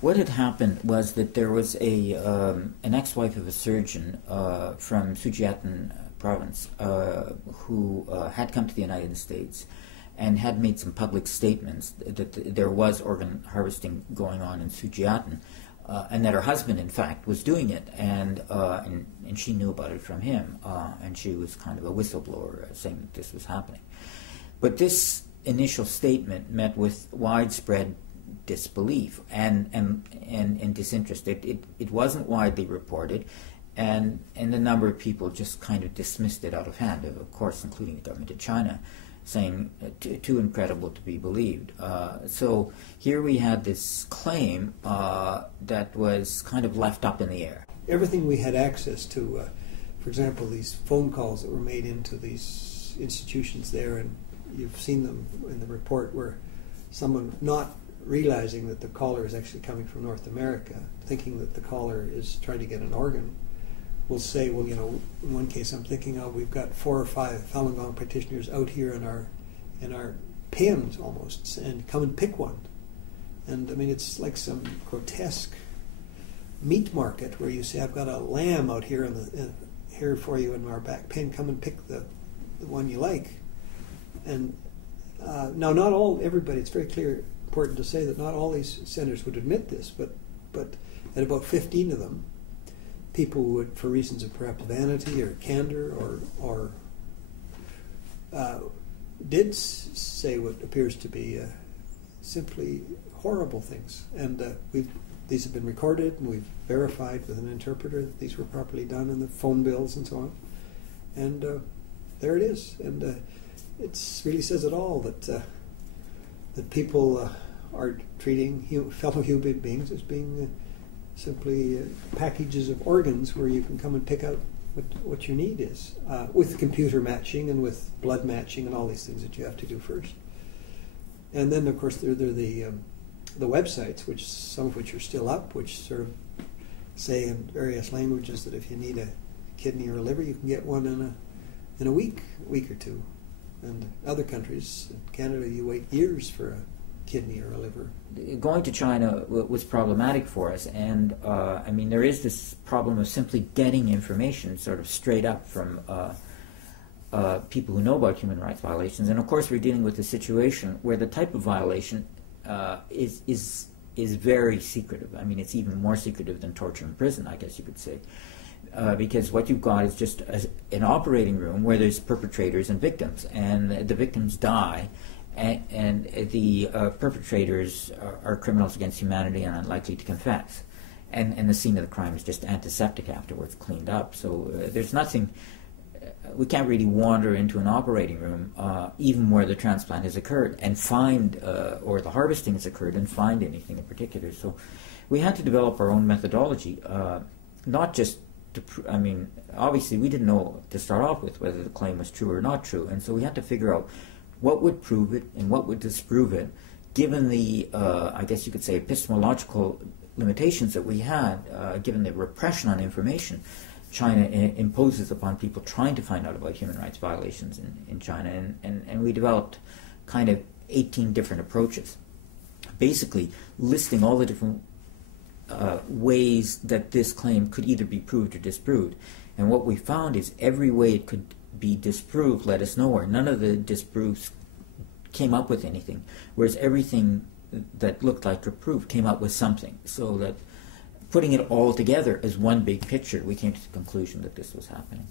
What had happened was that there was an ex-wife of a surgeon from Sujiatan province who had come to the United States and had made some public statements that there was organ harvesting going on in Sujiatan, and that her husband, in fact, was doing it, and she knew about it from him, and she was kind of a whistleblower saying that this was happening. But this initial statement met with widespread disbelief and disinterest. It wasn't widely reported, and a number of people just kind of dismissed it out of hand, of course, including the government of China, saying too incredible to be believed. So here we had this claim that was kind of left up in the air. Everything we had access to, for example, these phone calls that were made into these institutions there, and you've seen them in the report, where someone not realizing that the caller is actually coming from North America, thinking that the caller is trying to get an organ, will say, well, you know, in one case I'm thinking, oh, we've got 4 or 5 Falun Gong practitioners out here in our pens almost, and come and pick one. And I mean, it's like some grotesque meat market where you say, I've got a lamb out here here for you in our back pen, come and pick the one you like. And now, not everybody, it's very clear, important to say that not all these centers would admit this, but at about 15 of them, people would, for reasons of perhaps vanity or candor, or did say what appears to be simply horrible things. And these have been recorded, and we've verified with an interpreter that these were properly done, and the phone bills and so on. And there it is. And it really says it all, that people are treating fellow human beings as being simply packages of organs where you can come and pick out what your need is, with computer matching and with blood matching and all these things that you have to do first. And then, of course, there are the websites, some of which are still up, which sort of say in various languages that if you need a kidney or a liver, you can get one in a week or two. And other countries, in Canada, you wait years for a kidney or a liver. Going to China was problematic for us, and I mean, there is this problem of simply getting information sort of straight up from people who know about human rights violations. And of course, we're dealing with a situation where the type of violation is very secretive. I mean, it's even more secretive than torture in prison, I guess you could say. Because what you've got is just an operating room where there's perpetrators and victims, and the victims die, and the perpetrators are criminals against humanity and unlikely to confess. And the scene of the crime is just antiseptic afterwards, cleaned up. So there's nothing, we can't really wander into an operating room, even where the transplant has occurred, and find, or the harvesting has occurred, and find anything in particular. So we had to develop our own methodology, not just I mean, obviously we didn't know to start off with whether the claim was true or not true, and so we had to figure out what would prove it and what would disprove it, given the, I guess you could say, epistemological limitations that we had, given the repression on information China imposes upon people trying to find out about human rights violations in China, and we developed kind of 18 different approaches, basically listing all the different ways that this claim could either be proved or disproved. And what we found is every way it could be disproved led us nowhere. None of the disproofs came up with anything, whereas everything that looked like a proof came up with something. So that putting it all together as one big picture, we came to the conclusion that this was happening.